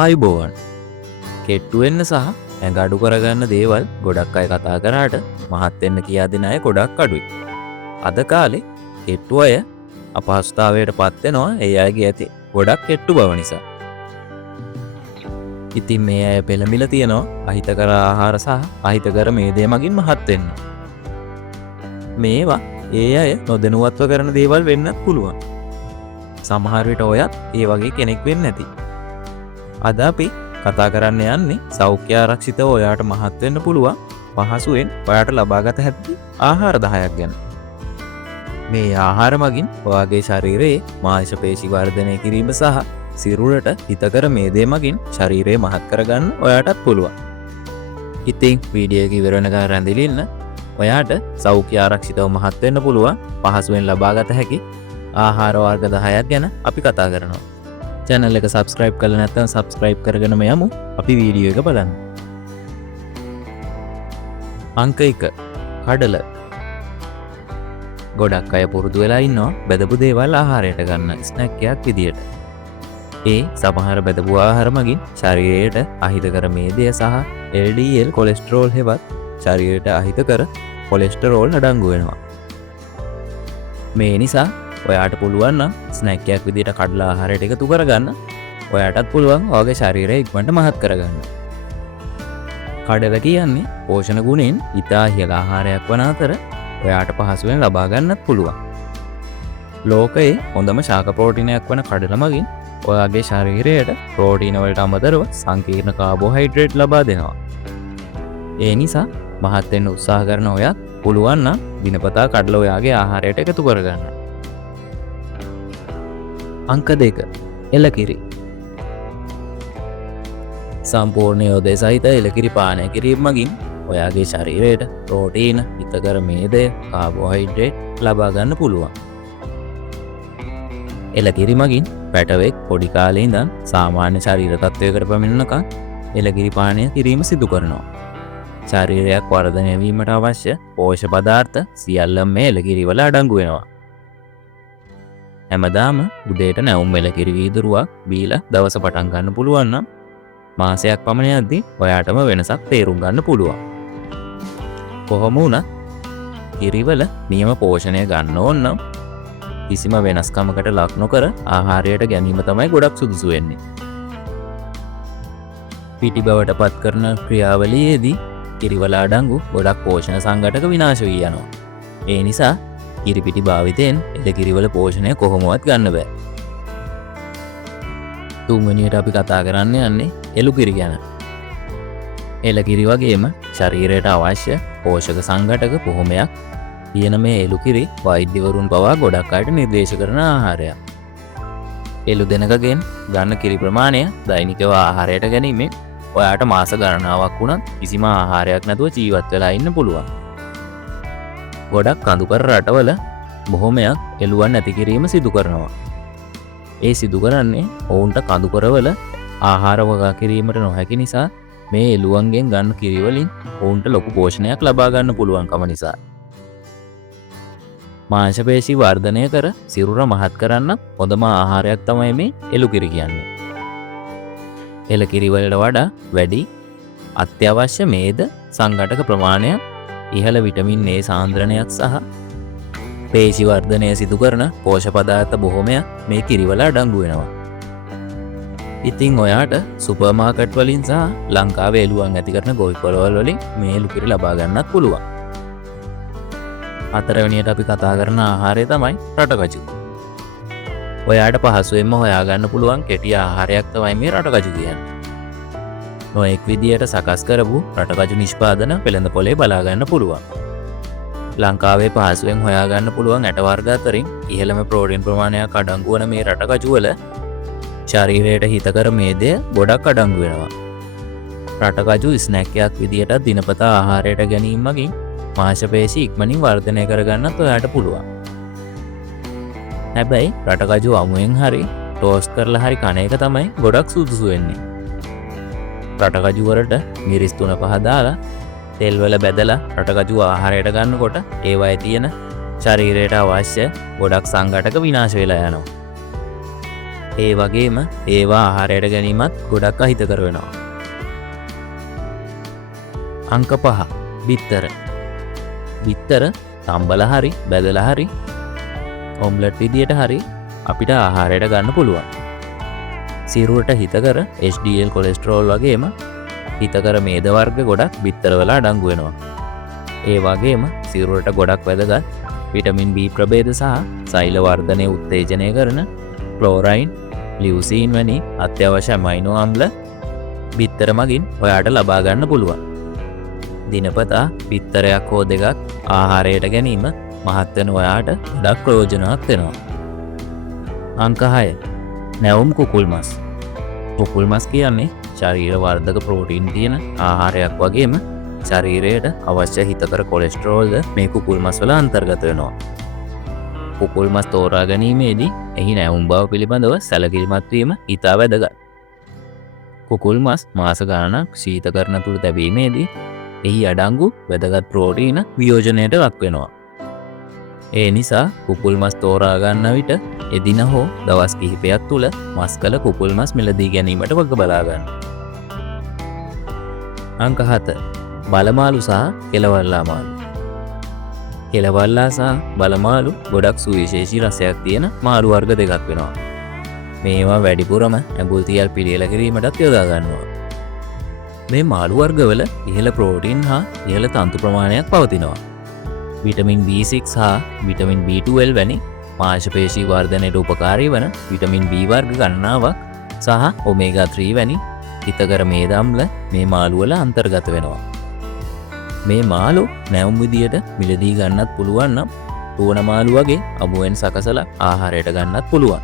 ආයුබෝවන්. කෙට්ටු වෙන්න සහ ඇඟ අඩු කරගන්න දේවල් ගොඩක් අය කතා කරාට මහත් වෙන්න කියා දෙන අය ගොඩක් අඩුයි. අද කාලේ කෙට්ටු අය අපහසුතාවයට පත් වෙනවා ඒ අයගේ ඇති ගොඩක් කෙට්ටු බව නිසා. ඉතින් මේ අය පෙළඹිලා තියෙනවා අහිතකර ආහාර සහ අහිතකර මේදේ මගින් මහත් වෙන්න. මේවා ඒ අය නොදැනුවත්ව කරන දේවල් වෙන්නත් පුළුවන්. සමහර විට ඔයත් ඒ වගේ කෙනෙක් වෙන්න ඇති. අද අපි කතා කරන්න යන්නේ සෞඛ්‍ය ආරක්ෂිතව ඔයාට මහත් වෙන්න පුළුවන් පහසුවෙන් ඔයාට ලබාගත හැකි ආහාර 10ක් ගැන. මේ ආහාර මගින් ඔයාගේ ශරීරයේ මාංශ පේශි වර්ධනය කිරීම සහ සිරුරට හිතකර මේදේ මගින් ශරීරය මහත් කරගන්න ඔයාටත් පුළුවන්. ඉතින් වීඩියෝ එක ඉවර වෙනකන් රැඳිලා ඉන්න. ඔයාට සෞඛ්‍ය ආරක්ෂිතව මහත් වෙන්න පුළුවන් පහසුවෙන් ලබාගත හැකි ආහාර වර්ග 10ක් ගැන අපි කතා කරනවා. channel එක subscribe කරලා නැත්නම් subscribe කරගෙනම යමු අපි වීඩියෝ එක බලන්න. අංක 1 කඩල. ගොඩක් අය පුරුදු වෙලා ඉන්නවා බෙදපු දේවල් ආහාරයට ගන්න ස්නැක් එකක් විදියට. ඒ සමහර බෙදපු ආහාර මගින් ශරීරයට අහිතකර මේදය සහ LDL කොලෙස්ටරෝල් හෙවත් ශරීරයට අහිතකර කොලෙස්ටරෝල් අඩංගු වෙනවා. මේ නිසා ඔයාට පුළුවන් නම් ස්නැක් එකක් විදියට කඩලා ආහාරයට එකතු කරගන්න. ඔයාටත් පුළුවන් ඔයාගේ ශරීරය ඉක්මනට මහත් කරගන්න. කඩල කියන්නේ පෝෂණ ගුණයෙන් ඉතා ඉහළ ආහාරයක් වන අතර ඔයාට පහසුවෙන් ලබා ගන්නත් පුළුවන්. ලෝකයේ හොඳම ශාක ප්‍රෝටීනයක් වන කඩල මගින් ඔයාගේ ශරීරයට ප්‍රෝටීන වලට අමතරව සංකීර්ණ කාබෝහයිඩ්‍රේට් ලබා දෙනවා. ඒ නිසා මහත් වෙන්න උත්සාහ කරන ඔයාත් පුළුවන් නම් දිනපතා කඩල ඔයාගේ ආහාරයට එකතු කරගන්න. අංක 2 එලකිරි. සම්පූර්ණ යෝදේ සහිත එලකිරි පානය කිරීම මගින් ඔයාගේ ශරීරයට ප්‍රෝටීන, හිතකර මේදය, කාබෝහයිඩ්‍රේට් ලබා ගන්න පුළුවන්. එලකිරි මගින් පැටවෙක් පොඩි කාලේ ඉඳන් සාමාන්‍ය ශරීර තත්ත්වයකට පැමිණෙනකන් එලකිරි පානය කිරීම සිදු කරනවා. ශරීරයක් වර්ධනය වීමට අවශ්‍ය පෝෂක පදාර්ථ සියල්ලම මේ එලකිරි වල අඩංගු වෙනවා. හැමදාම උදේට නැවුම් එලකිරි වීදුරුවක් බීලා දවස පටන් ගන්න පුළුවන් නම් මාසයක් පමණ යද්දී ඔයාටම වෙනසක් තේරුම් ගන්න පුළුවන්. කොහොම වුණත් කිරිවල නියම පෝෂණය ගන්න ඕන නම් කිසිම වෙනස්කමකට ලක් නොකර ආහාරයට ගැනීම තමයි ගොඩක් සුදුසු වෙන්නේ. පිටි බවට පත් කරන ක්‍රියාවලියේදී කිරිවල අඩංගු ගොඩක් පෝෂණ සංඝටක විනාශ වී යනවා. ඒ නිසා කිරිපිටි භාවිතයෙන් එලකිරිවල පෝෂණය කොහොමවත් ගන්න බෑ. තුන්වෙනියට අපි කතා කරන්න යන්නේ එළුකිරි ගැන. එලකිරි වගේම ශරීරයට අවශ්‍ය පෝෂක සංඝටක බොහොමයක් තියෙන මේ එළුකිරි වෛද්‍යවරුන් පවා ගොඩක් අයට නිර්දේශ කරන ආහාරයක්. එළු දෙනකගෙන් ගන්න කිරි ප්‍රමාණය දෛනිකව ආහාරයට ගැනීමෙන් ඔයාට මාස ගණනාවක් වුණත් කිසිම ආහාරයක් නැතුව ජීවත් වෙලා ඉන්න පුළුවන්. ගොඩක් කඳුකර රටවල බොහොමයක් එළුවන් නැති කිරීම සිදු කරනවා. ඒ සිදු කරන්නේ ඔවුන්ට කඳුකරවල ආහාර වගා කිරීමට නොහැකි නිසා මේ එළුවන්ගෙන් ගන්න කිරි වලින් ඔවුන්ට ලොකු පෝෂණයක් ලබා ගන්න පුළුවන්කම නිසා. මාංශ පේශි වර්ධනය කර සිරුර මහත් කරන්න හොඳම ආහාරයක් තමයි මේ එළුකිරි කියන්නේ. එළකිරි වලට වඩා වැඩි අත්‍යවශ්‍ය මේද සංඝටක ප්‍රමාණයක්, ඉහළ විටමින් A සාන්ද්‍රණයක් සහ පේශි වර්ධනය සිදු කරන පෝෂක පදාර්ථ බොහොමයක් මේ කිරිවල අඩංගු වෙනවා. ඉතින් ඔයාට සුපර් මාකට් වලින් සහ ලංකාවේ එළුවන් ඇති කරන ගොවිපළවල් වලින් මේ එළුකිරි ලබා ගන්නත් පුළුවන්. හතරවෙනියට අපි කතා කරන ආහාරය තමයි රටකජු. ඔයාට පහසුවෙන්ම හොයාගන්න පුළුවන් කෙටි ආහාරයක් තමයි මේ රටකජු කියන්නේ. නොඑක් විදියට සකස් කරපු රටකජු නිෂ්පාදන වෙළඳපොලේ බලා ගන්න පුළුවන්. ලංකාවේ පහසුවෙන් හොයාගන්න පුළුවන් ඇට වර්ග අතරින් ඉහළම ප්‍රෝටීන් ප්‍රමාණයක් අඩංගු වන මේ රටකජු වල ශරීරයට හිතකර මේදය ගොඩක් අඩංගු වෙනවා. රටකජු ස්නැක් එකක් විදියට දිනපතා ආහාරයට ගැනීම මගින් මාංශ පේශි ඉක්මනින් වර්ධනය කරගන්නත් ඔයාට පුළුවන්. හැබැයි රටකජු අමුයෙන් හරි ටෝස්ට් කරලා හරි කන එක තමයි ගොඩක් සුදුසු වෙන්නේ. රටකජු වලට මිරිස් 3-5 දාලා තෙල් වල බැදලා රටකජු ආහාරයට ගන්නකොට ඒවයේ තියෙන ශරීරයට අවශ්‍ය ගොඩක් සංඝටක විනාශ වෙලා යනවා. ඒ වගේම ඒවා ආහාරයට ගැනීමත් ගොඩක් අහිතකර වෙනවා. අංක 5 බිත්තර. බිත්තර තම්බලා හරි බැදලා හරි ඔම්ලට් විදියට හරි අපිට ආහාරයට ගන්න පුළුවන්. සිරුරට හිතකර HDL කොලෙස්ටරෝල් වගේම හිතකර මේද වර්ග ගොඩක් බිත්තරවල අඩංගු වෙනවා. ඒ වගේම සිරුරට ගොඩක් වැදගත් විටමින් B ප්‍රභේද සහ සෛල වර්ධනය උත්තේජනය කරන ක්ලෝරයින්, ලියුසීන් වැනි අත්‍යවශ්‍ය අමයිනෝ අම්ල බිත්තර මගින් ඔයාට ලබා ගන්න පුළුවන්. දිනපතා බිත්තරයක් හෝ දෙකක් ආහාරයට ගැනීම මහත් වෙන ඔයාට ගොඩක් ප්‍රයෝජනවත් වෙනවා. අංක 6 නැවුම් කුකුල් මස්. කුකුල් මස් කියන්නේ ශරීර වර්ධක ප්‍රෝටීන් තියෙන ආහාරයක් වගේම ශරීරයට අවශ්‍ය හිතකර කොලෙස්ටරෝල්ද මේ කුකුල් මස් වල අන්තර්ගත වෙනවා. කුකුල් මස් තෝරා ගැනීමේදී එහි නැවුම් බව පිළිබඳව සැලකිලිමත් වීම ඉතා වැදගත්. කුකුල් මස් මාස ගණනක් ශීතකරණ තුල තැබීමේදී එහි අඩංගු වැදගත් ප්‍රෝටීන වියෝජනයට ලක් වෙනවා. ඒ නිසා කුකුල් මස් තෝරා ගන්න විට එදින හෝ දවස් කිහිපයක් තුල මස් කළ කුකුල් මස් මිලදී ගැනීමට වග බලා ගන්න. අංක 7 බලමාලු සහ කෙලවල්ලා මාළු. කෙලවල්ලා සහ බලමාලු ගොඩක් සුවිශේෂී රසයක් තියෙන මාළු වර්ග දෙකක් වෙනවා. මේවා වැඩිපුරම ඇඹුල් තියල් පිළියෙල කිරීමටත් යොදා ගන්නවා. මේ මාළු වර්ගවල ඉහළ ප්‍රෝටීන් හා ඉහළ තන්තු ප්‍රමාණයක් පවතිනවා. විටමින් B6 හා විටමින් B12 වැනි මාංශපේශී වර්ධනයට උපකාරී වන විටමින් B වර්ග ගණනාවක් සහ ඔමේගා 3 වැනි හිතකර මේද අම්ල මේ මාළු වල අන්තර්ගත වෙනවා. මේ මාළු නැවුම් විදියට මිලදී ගන්නත් පුළුවන් නම් තුවන මාළු වගේ අමුවෙන් සකසලා ආහාරයට ගන්නත් පුළුවන්.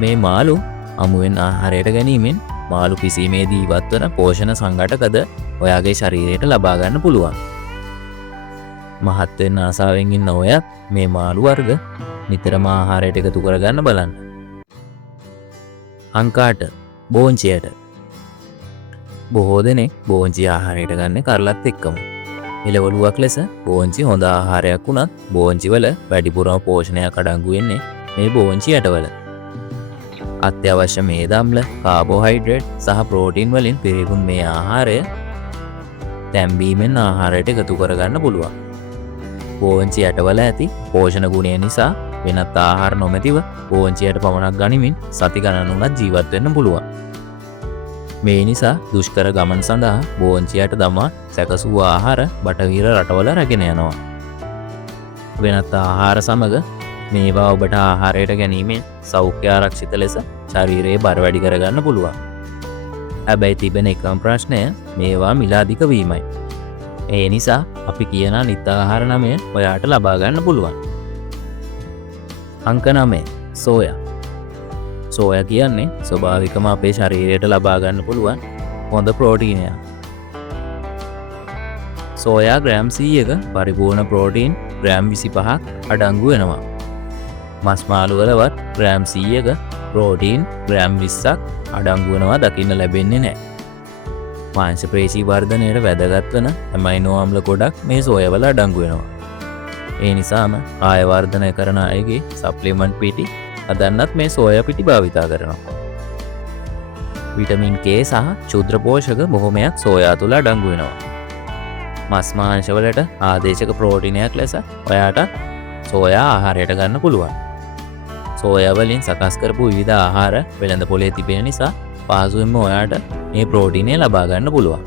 මේ මාළු අමුවෙන් ආහාරයට ගැනීමෙන් මාළු කිසීමේදී ඉවත් වන පෝෂණ සංඝටකද ඔයාගේ ශරීරයට ලබා ගන්න පුළුවන්. මහත් වෙන්න ආසාවෙන් ඉන්න ඔයත් මේ මාළු වර්ග නිතරම ආහාරයට එකතු කරගන්න බලන්න. අංක 8 බෝංචියට. බොහෝ දෙනෙක් බෝංචි ආහාරයට ගන්න කරලත් එක්කම. එළවලුවක් ලෙස බෝංචි හොඳ ආහාරයක් වුණත් බෝංචි වල වැඩිපුරම පෝෂණයක් අඩංගු වෙන්නේ මේ බෝංචි යටවල. අත්‍යවශ්‍ය මේද අම්ල, කාබෝහයිඩ්‍රේට් සහ ප්‍රෝටීන් වලින් පිරිපුන් මේ ආහාරය තැම්බීමෙන් ආහාරයට එකතු කරගන්න පුළුවන්. බෝංචි යටවල ඇති පෝෂණ ගුණය නිසා වෙනත් ආහාර නොමැතිව බෝංචියට පමණක් ගනිමින් සති ගණනුණක් ජීවත් වෙන්න පුළුවන්. මේ නිසා දුෂ්කර ගමන් සඳහා බෝංචියට දමා සැකසූ ආහාර බටහිර රටවල රැගෙන යනවා. වෙනත් ආහාර සමග මේවා ඔබට ආහාරයට ගැනීමෙන් සෞඛ්‍ය ආරක්ෂිත ලෙස ශරීරයේ බර වැඩි කරගන්න පුළුවන්. හැබැයි තිබෙන එකම ප්‍රශ්නය මේවා මිල අධික වීමයි. ඒ නිසා අපි කියන නිත් ආහාර 9 ඔයාට ලබා ගන්න පුළුවන්. අංක 9 සෝයා. සෝයා කියන්නේ ස්වභාවිකම අපේ ශරීරයට ලබා ගන්න පුළුවන් හොඳ ප්‍රෝටීනයක්. සෝයා ග්‍රෑම් 100ක පරිපූර්ණ ප්‍රෝටීන් ග්‍රෑම් 25ක් අඩංගු වෙනවා. මස් මාළු වලවත් ග්‍රෑම් 100ක ප්‍රෝටීන් ග්‍රෑම් 20ක් අඩංගු වෙනවා දකින්න ලැබෙන්නේ නැහැ. මාංශ පේශී වර්ධනයට වැදගත් වන ඇමයිනෝ අම්ල ගොඩක් මේ සෝයා වල අඩංගු වෙනවා. ඒ නිසාම ආය වර්ධනය කරන අයගේ සප්ලිමන්ට් පිටි හදන්නත් මේ සෝයා පිටි භාවිතා කරනවා. විටමින් K සහ ක්ෂුද්‍ර පෝෂක බොහොමයක් සෝයා තුල අඩංගු වෙනවා. මස් මාංශ වලට ආදේශක ප්‍රෝටීනයක් ලෙස ඔයාට සෝයා ආහාරයට ගන්න පුළුවන්. සෝයා වලින් සකස් කරපු විවිධ ආහාර වෙළඳ පොලේ තිබෙන නිසා පහසුවෙන්ම ඔයාට මේ ප්‍රෝටීනය ලබා ගන්න පුළුවන්.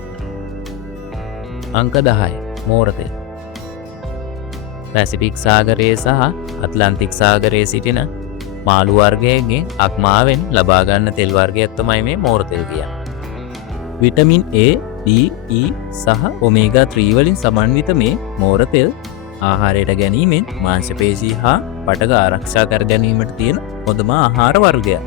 අංක 10 මෝර තෙල්. පැසිෆික් සාගරයේ සහ ඇට්ලාන්ටික් සාගරයේ සිටින මාළු වර්ගයේ අක්මාවෙන් ලබා ගන්න තෙල් වර්ගයක් තමයි මේ මෝර තෙල් කියන්නේ. විටමින් A, D, E සහ ඔමේගා 3 වලින් සමන්විත මේ මෝර තෙල් ආහාරයට ගැනීමෙන් මාංශ පේශී හා පටක ආරක්ෂා කර ගැනීමට තියෙන හොඳම ආහාර වර්ගයක්.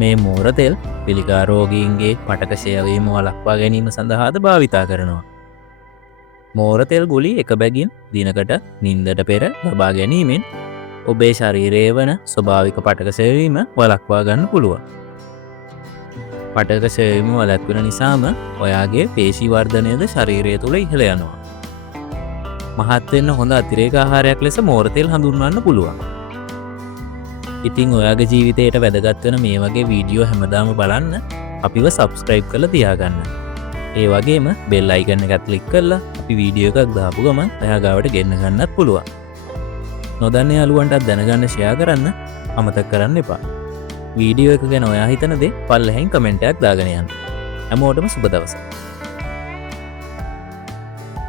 මේ මෝර තෙල් පිළිකා රෝගීන්ගේ පටක ක්ෂය වීම වළක්වා ගැනීම සඳහාද භාවිතා කරනවා. මෝර තෙල් ගුලි එක බැගින් දිනකට නිින්දට පෙර ලබා ගැනීමෙන් ඔබේ ශරීරයේ වන ස්වභාවික පටක ක්ෂය වීම වළක්වා ගන්න පුළුවන්. පටක ක්ෂය වීම වළක්වන නිසාම ඔයාගේ පේශී වර්ධනයද ශරීරය තුල ඉහළ යනවා. මහත් වෙන්න හොඳ අතිරේක ආහාරයක් ලෙස මෝර තෙල් හඳුන්වන්න පුළුවන්. ඉතිං ඔයාගේ ජීවිතයට වැදගත්වන මේ වගේ වීඩියෝ හැමදාම බලන්න අපිව සබස්ක්‍රයිබ් කළ තියාගන්න. ඒ වගේම බෙල් අයිකන්න එකත් ක්ලික් කරලා අපි වීඩියෝ එකක් දාපු ගමන් ඔයා ගාවට ගෙන්න ගන්නත් පුළුවන්. නොදන්න යාළුවන්ටත් දැනගන්න ෂෙයා කරන්න අමතක කරන්න එපා. වීඩියෝ එක ගැන ඔයා හිතන දේ පල්ලෙහින් කමෙන්ට් එකක් දාගෙන යන්න. හැමෝටම සුබ දවසක්.